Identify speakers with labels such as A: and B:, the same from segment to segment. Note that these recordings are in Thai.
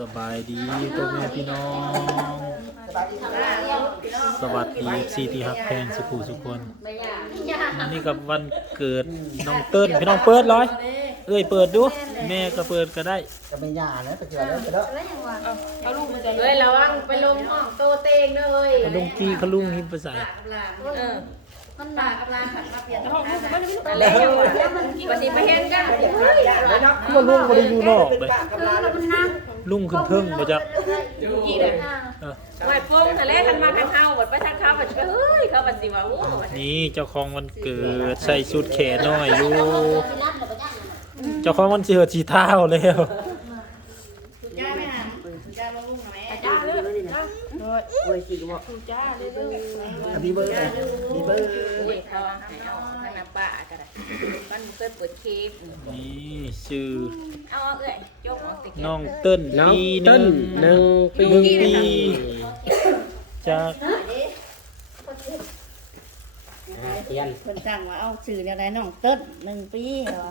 A: สบายดีพ่อแม่พี่น้อง สวัสดีซีที่ฮักแพงสุขุสุคนอันนี้กับวันเกิดน้องเติ้ลพี่น้องเปิดร้อย เอ้ยเปิดดู แม่ก็เปิดก็ได้
B: จะไม่ยานะตะเกียบแล้วไปแล้ว
C: เฮ้ยระวังไปลงห้องโตเตงเลย
A: ขลุงกี้ขลุงหิมไปใส่
C: เออ
D: มันหนักกับลาขันมาเปลี่ยน
C: ห้องมันไม่ได้แล้ววันนี้ไปเห็นกันเฮ้ย
A: ก็ลุงบ่ได้อยู่นอกเลย
D: คือเรามันนั่ง
A: ลุงขึ้นเทิงบ่จัก
C: กี่เลย
A: เออ
C: ไหวพงทะเลทันมาทางเข้าบัดไปทางเข้าบัดไปเฮ้ยเข้าบัดสิว่าโอ้
A: นี่เจ้าของวันเกิดใส่ชุดแขนน้อยอยู่ เจ้าของวันเสือชีเท้าแล้ว
D: ย่าไม่หันย่ามาลุ่งหน่อย
C: จ้าเลย
B: โอ้ยสี่บ่
C: จ้าเลยเลย
B: มีเบอร์มีเบอร์
C: โอ้ยเขาให้เอาให้น้ำป้าก็ได้มันเคยเปิดเค้ก
A: นี่ชื่อ
C: เอาเอ้ยยกออกติ
A: น้องเติ้ล
E: น้องเติ้
A: นึ่
E: ลหนึ่งปี
A: จาก
E: เทียน
D: คนสั่งว่าเอาสื่ออะไรน้องเติ้ลหนึ่งปีเหรอ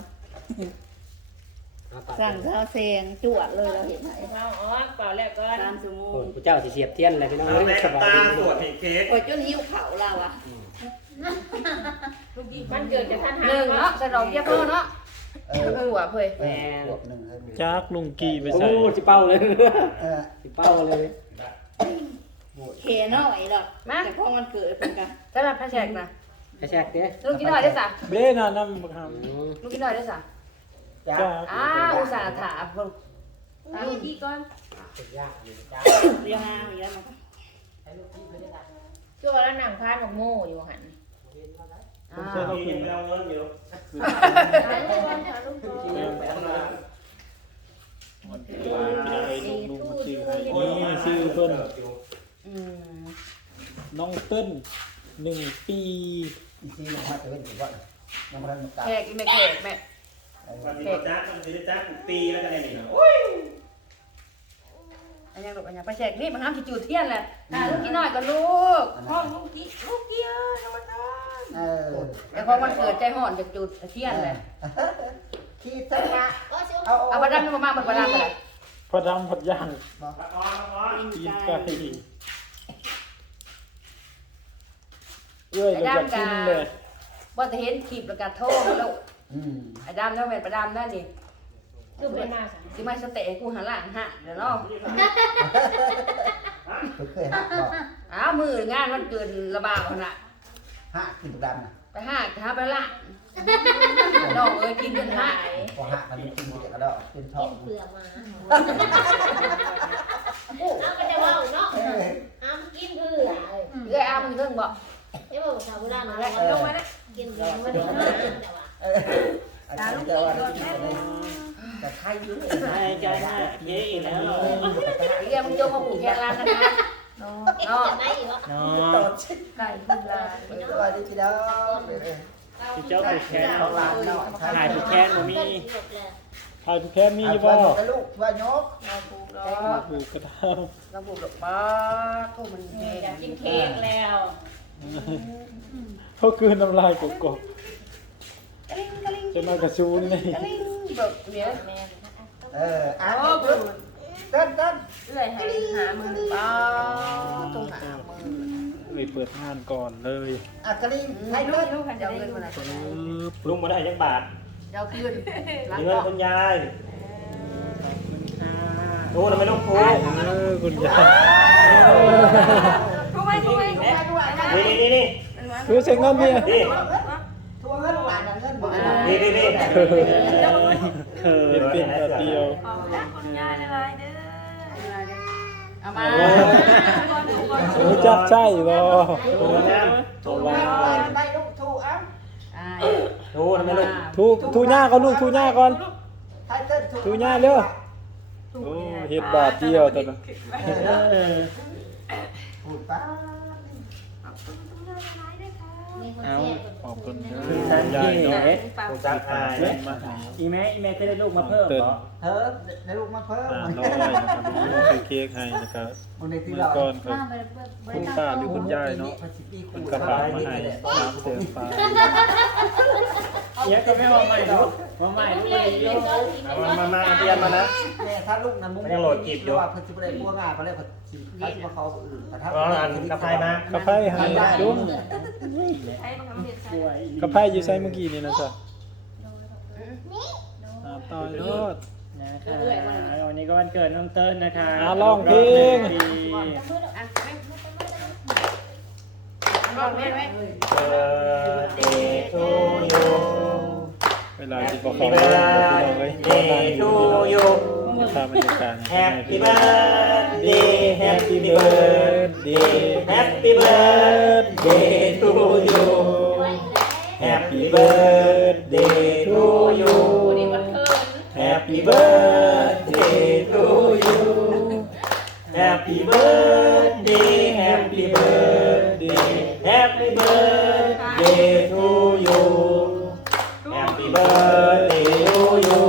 D: สั่งเขาเซงจวดเลยเราเห็นไหม
C: เอาออกเปล่าแล้วก่อน
D: สามชั่วโม
E: โอ้
D: ง
E: พระเจ้าสิเสียบเทียนอะไรพี่น้อง
F: เอาแม่
E: ส
F: กับ
E: บาย
F: ตา
E: ดี
F: ตรวจเห็นเค้ก
D: โอ้ยจนหิวเขาเราอะ
C: มันเกิดจากท่านหา
G: หนึ่งเนาะสนองเยี่ยมเพิ่นเนาะ
B: เออ
G: เออว่ะเพิ่น
B: แม่ขวบหนึ่งให้มี
A: จากลุงกี้ไป
E: โอ้
A: ใส่
E: สิเป้าเลย
B: เออ
E: สิเป้าเลย
D: เคน้อยหรอกแต่พอมันเกิดเป็นกัน
G: สำหรับพระแขกนะ
E: ให้แชกเด้
G: ลูกกินหน่อยได้สะ
A: เบ้น่ะน้ำบักห
E: อืม
G: ลูกกินหน่อยได้สะ
B: จ้าำ
A: จ้า
G: อ้าวอุตส่าห์ถามเพิ่น
C: ตามที่ก่อน
D: เรียงงามอย่างนี้มัน
C: ช่วงแล้วหนังพาดของโม่อยู่หัน
G: อ้า
A: เสื้อ
G: ว
A: เขา
F: กิ
A: ขึ้
F: น
A: น
F: เอาเงินอยู่
A: วันเกิดลุงลุงมาชื่อให้นี่ชื่อเพิ่น
D: อืม
A: น้องเติ้ลหนึ่งปี
B: อีกทีนึงมาจะเป็นอีกว่ายังไม่ทันตา
G: แขกอีแม่แขกแม่
F: วันนี้จ้ามันจะได้จ้าปุกปีแล้วกันเนี่ย
G: อันยังลูกอันยังพระแขกนี่มันห้ามสิจูดเทียนแหละอ่าลูกกินหน่อยก็ลูกห้องลูกกี้ลูกเกี้ยวธรรมดา
B: เออ
G: แต่พอมันเกิดใจห่อนจะจูดเทียนแหละ
B: ขี้เส้นนะเอา
G: เอาบ่ดำมามาบ่ดำไปเลย
A: พระดำพระย่าง
F: ละครละคร
A: ตีนไก่เอ้ยเราจะกินเลย
G: บ่จะเห็นคลิปแล้วก็โทรมาแล้ว
B: อืม
G: ไอ้ดำเท่าแม่นประดำนั่นนี่
C: คือเป็นมาส
G: สิมาสเตะกูหาหลังฮะเดี๋ยวเนาะ
B: เคยหักบอก
G: อ้าวมืองานมันเกินระบาดขนาด
B: หักกินตุกดำนะ
G: ไปห้าหาไปละน้องเอ้ยกินจนหาย
B: พอหักมันกินเด็กกระดอกเป็นท้อง
H: เปลือกมาเอาไปได้ว่าเนาะ
B: เออ
H: ห้ามกินเพื่อ
G: เอ้ยอ้ามึงเรื่องบอก
H: ไอ้บอกชาวโบราณ
G: มา
H: มา
G: แล้
H: แล้วว
G: ลงมาแล้ว
H: กินเพื่อมันจะมาแต่ว่า
B: เอออาจารย์จะว่ากินอะไรแต่ใครอยู่เลย
E: ให้ใจให้เย้แล้ว
G: เรียกมึงโยกมาผูกแขนลานกันนะ
H: เนาะได้อยู่
E: เนา
B: ตะอดชิด
G: ไก่พุ่นลาน
B: สวัสดีพี่น้องเออ
E: สิเจ้าผูกแขน
B: เขาลานหน่อย
E: ถ่ายผูกแขนบ่มี
A: พายผู้แค่มีอยู่บ่
B: กระลูกว่ายก
G: เราผูกดอ
A: มากผูกกระเท้า
G: เราผูกดอกบ้าทูมันแอ
C: ยากกินเค้กแล้ว
A: เขาคืนน้ำลายกก กจะมากระชูนนี่
G: แบบเนี้ย
B: เอออะ
G: โอ้
B: หยุดเต้นเต้น
G: เอื่อยให้หามือบ้าต้องหามือ
A: ไปเปิดงานก่อนเลย
B: อะกะลิง
G: ให้
B: ให้
G: ลู
B: เต้
G: ก
B: น
G: ลูกกันจะเอาเงินมาไหน
A: ปึ๊บ
F: ลุงมาได้ยังบาท
G: จะเอาคืนรัก
F: เงิน
G: ก็
F: คุณยายโอ้ทำไมต้องพู
A: เออคุณยาย
G: รู้ไหมรู้ไหมรู้ไหมรู้ไหม
F: นี่นี่นี่
A: คือใช้เงินเนี่ย
F: นี่
B: ทัวร์เงินหวานเงิ นบ่
F: นี่นี่นี่
E: เขิน
A: เป็นเป็นแต่เดียว
G: เอามา
A: รู้จักใช่บ่
F: ถูกแล้ว
B: ทัวร์เงินหวานได้ลูกทัวร์อะ
G: อ่า
F: ถูกทำไมลูก
A: ทูทูหน้าก่อนลูกทูหน้าก่อน
B: ให้เต้นทัวร์
A: ทูหน้าเร็วโอ้เฮ็ดบาทเดียวตอนนั้น
B: พูดป้า
H: เอา
A: ขอบคุณ
E: คือทัน
A: ยา
E: ที
A: ยเนาะ
E: เด้
F: ถู กจังอาย
A: มาให้
E: อีแม่อีแม่จะได้ลูกมาเพิ่ม
A: เติ้ล
E: เหรอ
I: เพิ่มได้ลูกมาเพิ่ม
A: สามร้อยนะครับซื้อเค้กให้นะครับ
I: มันในที่
A: เมื่อ
I: เรา
A: ก่อนก็
B: มาไปไป
A: คุณป้าหรือคุณยายเนาะมันกระพามาให้สามเสือฟ้า
E: เดี๋ยวก็ไม่ว่าใหม่หรอกว่าใหม่ลูกเลยโย
F: มามามาเรียนมานะ
I: แม่ถ้าลูกนั้นมุ้ง
F: ยังโหลดจีบอยู่
I: ว่าเพิ่นสิบ่ได้พวกงานเขาเรียกว่าสิเขาสิมาเขาอื่นแต่ถ้า
F: อ๋ออันกระไพมาก
A: ระไพ่ให้จุ้ม
G: ไอ้บังคับเด็ด
E: ป่วย
A: กระไพ่อยู่ใช้เมื่อกี้นี่นะจ๊ะอ่า ต่อยรอด
E: นะคะวันนี้ก็วันเกิดน้องเติ้ลนะคะ
A: อะร้องเพลง
E: ปี
G: ก็แม่แม่
F: Birthday to you
A: เวลาที่บอกเขา
F: Happy
A: เลย
F: birthday to you
A: ตามบรรยากาศ
F: Happy birthday Happy birthday Happy birthday to you Happy birthday to you
C: วันนี้วันเกิด
F: Happy birthday to you Happy birthday Happy birthday Happy birthday to you Happy birthday to you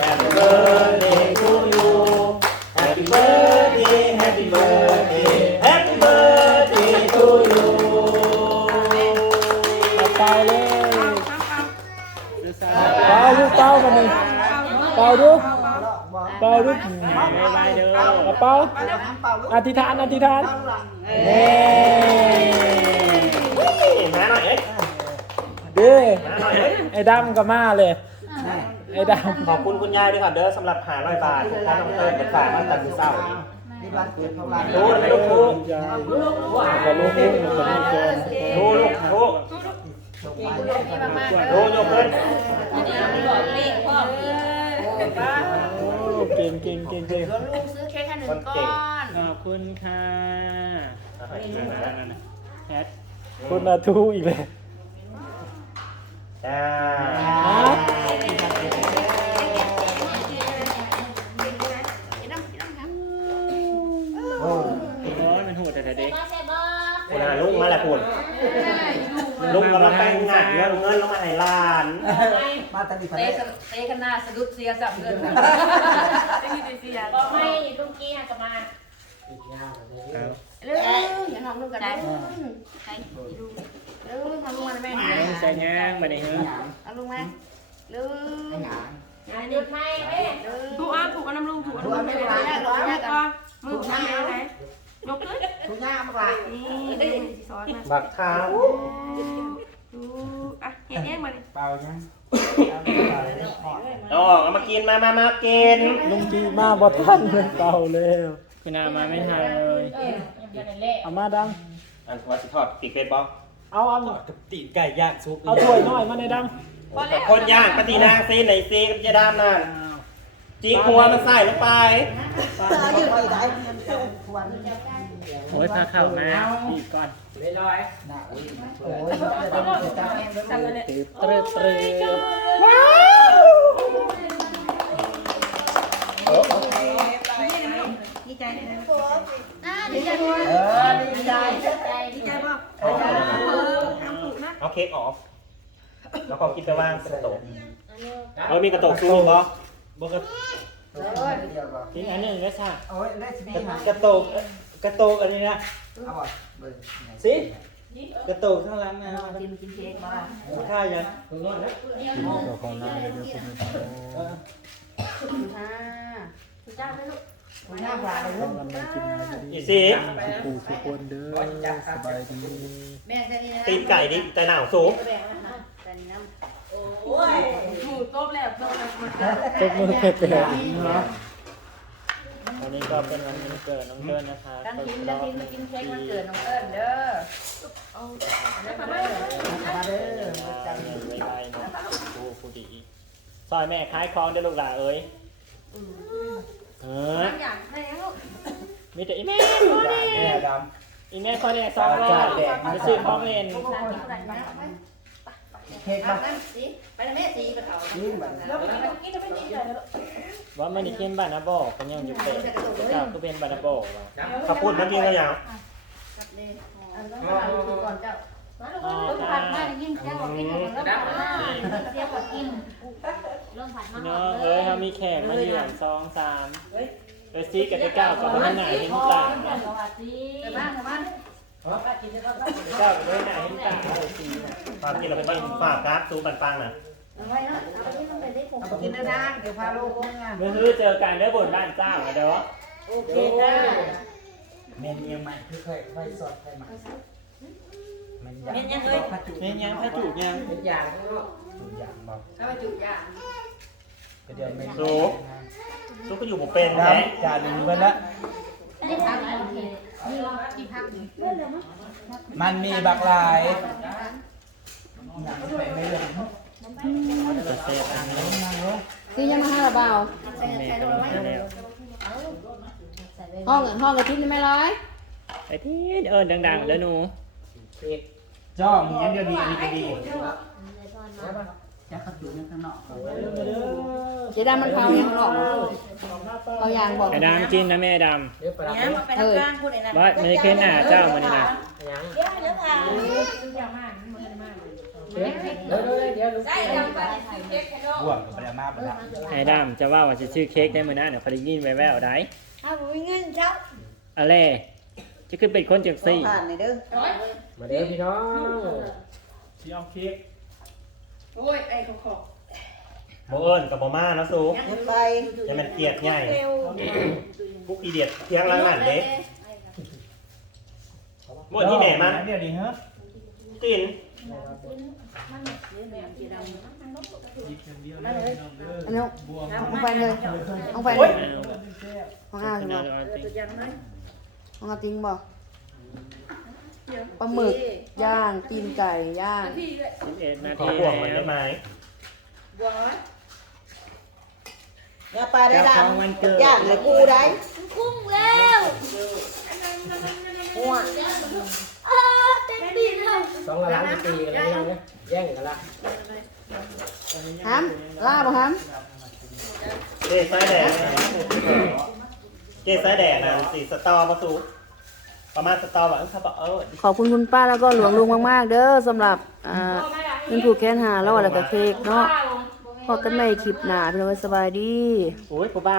F: Happy birthday to you Happy birthday Happy birthday Happy birthday to you
A: เป่าเลยเป่าลูกเป่ากันนี่เป่าดู เป่าดู
E: บ๊ายบายเด้อ
A: เอาเป่าอธิษฐานอธิษฐานเน่
F: มาหน่อยเอ๊ะ
A: เด้
F: มาหน่อยเอ๊ะ
A: ไอ้ดำก็มาเลยไอ้ดำ
F: ขอบคุณคุณยายด้วยครับเด้อสำหรับหาร้อยบาทค่าน้ำเติมเป็นฝากมาตัดเศร้า
I: นี่บ้านเกิดของเรา
F: ดูไม่ต้องดู
A: ยายก็ลูกลูกก็มีก่อน
F: ดูลูกดู
I: ส่งไป
F: ดูยกขึ้น
C: บอกเลขพ่อพี่
A: โอ้เก่งเก่งเก่งเก่ง
G: ลุงซื้อเค้กให้หนึ่งก้อน
E: ขอบคุณค่ะแฮท
A: คุณอาทูอีกเลย
F: จ้าา
I: ตันดีพัน
G: เตะ
I: เด้
G: เตะกันหน้าสะดุดเสียสับเงินไม่มีเสีย
H: บอกให้ลุงกี้จะมา
G: เรื่องอย่าทำลูกกันได้ใครดูเรื่องทำลูกมันแม่
E: ใส่ย่างมาดิเฮ้ย
G: เอาลูกมาเรื่อง
H: งานหยุดให้แม่
G: ถูกอะถูกน้ำลุงถูกน้ำลุงไม่ได้ยากหรอกยากก็มือน้ำไหนยกขึ้น
I: ทุกอย่างมากว่า
G: นี่ได้สอนมา
F: บักเท้า
G: ดูอะเฮ็ดเองมาดิ
I: เปล่าใช่ไหม
F: เอาออกเอามากินมามามากิน
A: ลุงจีมาบ่ทันเลยเป่าแล้ว
E: คุณอามาไม่ทันเลย
H: เออยังอยู่ในเละ
A: เอามาดัง
F: อันว่าสิทอดปีกเป็ดบอ
A: เอาเอา
I: ตีนไก่ย่างซุป
A: เอาถ้วยน้อยมาในดัง
F: คนย่างปฏินางซีไหนซีกับเจดามนั่น จีหัวมันใส่ลงไป
I: เอาอยู่ที่ไหนควร
E: โอ้ยพาเข้ามาอีกก่อน
I: หน้าโอ้ยโอ้ยจะทำจะทำ
G: สั่งเลย
A: ตืบเตร็ดเตร็ด
G: ดีใจเลยนะ
B: อ่าดีใจด้วย
I: เออดีใจ
G: ดีใจป่ะ
F: เอา
G: เออทำถูกนะ
F: เอาเค้กออกแล้วก็คิดไปว่างกระโตก
H: อันนี้
F: เออมีกระโตกซูมบอ
A: บ่ก็
I: เดียวก็
E: กินอันหนึ่งก็ช่า
I: โอ้ยได้สิบีฮะ
A: กระโตกกระโตกอันนี้นะ
I: เอาบ่เบิ่ง
A: สิกระโตกข้างหลังนะ
G: กินกินเค้กมา
A: ค่ายังของน้ำเดี๋ยวผม
G: ค่ะจ้าไหมลูก
I: หน้าปลาเลยลูก
A: กำลังกินอาหาร
F: อี
A: ดี
F: สิ
A: ปูทุกคนเด้อสบายดี
B: แม่จะนี่นะ
F: ตีนไก่ดิแต่หนาวสูง
G: แบ่งนะคะแต่นี่น้ำ
H: โอ้ย
G: ต้มแล้วต้มแล้วมัน
A: ตบมือแปลกๆเนาะ
E: วันนี้ก็เป็นวันเกิดน้องเติ้ลนะคะ
G: กันทินกันทินมากินเค้กวันเกิดน้องเอิญเด้อเอาได้มาได้
I: มาเด้อ
E: จังเลยไม่ได้เนาะดูผู้ดีซอยแม่ขายของได้ลูกหลาเอ้ยเออ
G: อยากให้ลูก
E: มีแต่อีแม่
I: แม่ด
E: อีแม่คอยแดกซองร้อยไปซื้อของเล่น
I: เค้ก
G: อา
I: มา
G: บน้ำสิไปนะแม่สีไปเขา
I: นี่แบบ
G: แล้วกินแล้วกินแล้วไม่กินเลย
E: ว่ามันนี่เข้มบานาบอกกันยังอยู่เป็นเจ้าก็เป็นบานาบอกว่ะ
F: ข้าวปุ้นเมื่อกี้ก็ยัง
G: อันต้องมาดูก่อนเจ้า
B: มาลูกลูกผัดมาได้ยินเสียงบอกกินของแล้วเสียงบอกกิน
H: เริ่มผัดมา
E: พี่
H: ห
E: น้
H: อ
E: อง
H: มเล
E: เอ้ย
H: ย
E: เขามีแขกมาเยือนสองสามไปซีกับไปเก้ากับไปหน้าเห็นตา
H: สวัสดี
D: ไปบ้านไปบ้าน
E: เก้ากับไปหน้าเห็นตาเลยซีน่ะ
F: ฝากกินเราไปกินฝากการ์ดซูปันปังน่ะ
D: เอาไว้เนาะเอาไว้ต้องไปได้ผม
I: เอาไปกินนะด้านเดี๋ยวพาลูกมึงอะ
E: เมื่อคือเจอกันได้บนบ้านเจ้าอะเด้อ
D: โอเคจ้า
I: เมนยังใหม่คือเคยไฟสดไฟใหม่มัน
D: เป็นยังไง
I: พัดจุ
E: เป็นยังถ้าถูกยัง
I: เป็นอย่างก็จุอย่างบอก
D: เอาไปจุกจ้า
I: ก็เดี๋ยวไม่
F: ซูซูก็อยู่บุเป็น
I: น้
F: แท้ำ
I: จานหนึ่งเพิ่นละ
H: ได้ผักอะไรโอเคนี่ว่าที่พักนี่
I: มันมีบักหลายอย่างไปไม่เรื่อง
E: จะเซฟอันนี้
I: นั่งลง
G: คือยังมาห้าเบา
D: ใส่
E: แม่
D: ใส่
E: ก็
D: ลง
E: มี
D: ไว้
E: แล้ว
H: ใส่ไป
G: ห้องห้องกระทิ้งไม่ร้อย
E: ไอ้ที่เอิญดังๆเด้อหนู
I: จ้องอย่างเดียวดีอันนี้ก็ดี
H: ในซ่อนมา
I: จะขับอยู่ในข้างนอก
G: เจดามันเผายังหลอก เขายางบอก
E: ไอ้ดำกินนะแม่ด
I: เดี๋ยวไปรับ
D: เนี่ยมาไปทำกลางพูดเลยนะำ
E: ว่าไม่ได้ขึ้นหน้าเจ้ามันนี่นะ
D: เดี๋ยวเดี๋ยวค่ะ
I: เดี๋ยวเดี๋ยวเดี๋ยว
D: ใส่ลงไป
I: บวกกับประมาณละ
E: ไอ้ดำจะว่าว่าจะชื่อเค้กได้มื้อหน้าเดี๋ยวพอได้ยินแว่วๆได้
D: ถ้าผมมีเงินเช้า
E: อะไรจะขึ้นเป็นคนจังซี่
D: ผ่านเลยเด้อ
I: มาเด้อพี่น้อง
E: สิเอาเค้ก
D: โอ้ยไอ้ขอขอ
F: โมเอิญกับโมมานะซู
D: ไป
F: จะมันเกลียดใหญ่พวกอีเดียดเที่ยงล้างนั่นเด็กหมดที่แหน่มัน
I: เดี๋ยวดีฮะ
F: กิน
G: อันนี้เอาไปเลยเอาไปเลยห้องอา
E: ข
G: ใช่
E: นา
G: ปะ
E: ดเอาจริง
G: ห้องอาจริงบ่ปลาหมึกย่างตีนไก่ย่าง
E: 11นา
F: ขอ
E: ที
F: ห่วงมัน
E: แล้
F: ได้
E: ว
F: ไหม
D: อย่าปลาได้
E: เจ้า
D: ละ
E: ของวันเกิด
D: ย่างเลยกูได้
H: กุ้งแล้ว
D: หัว
H: อ้าเต็มที่เลย
I: สองล้านปีกันแล้วเนี่ยแย่งกันละ
G: ฮัมล่าบ่ฮัม
F: เจ๊ไส้แดงเจ๊ไส้แดงนะสีสตอมาซูประมาณสตอแบบถ้าบอกเออ
G: ขอบคุณคุณป้าแล้วก็หลวงลุงมากๆ เด้อสำหรับอ่าเงินผูกแขนหาแล้วแล้วก็เค้กเนาะ พอกันใหม่คลิปหน้าพี่น้องสบายดี
E: โอ้ยกูบ้า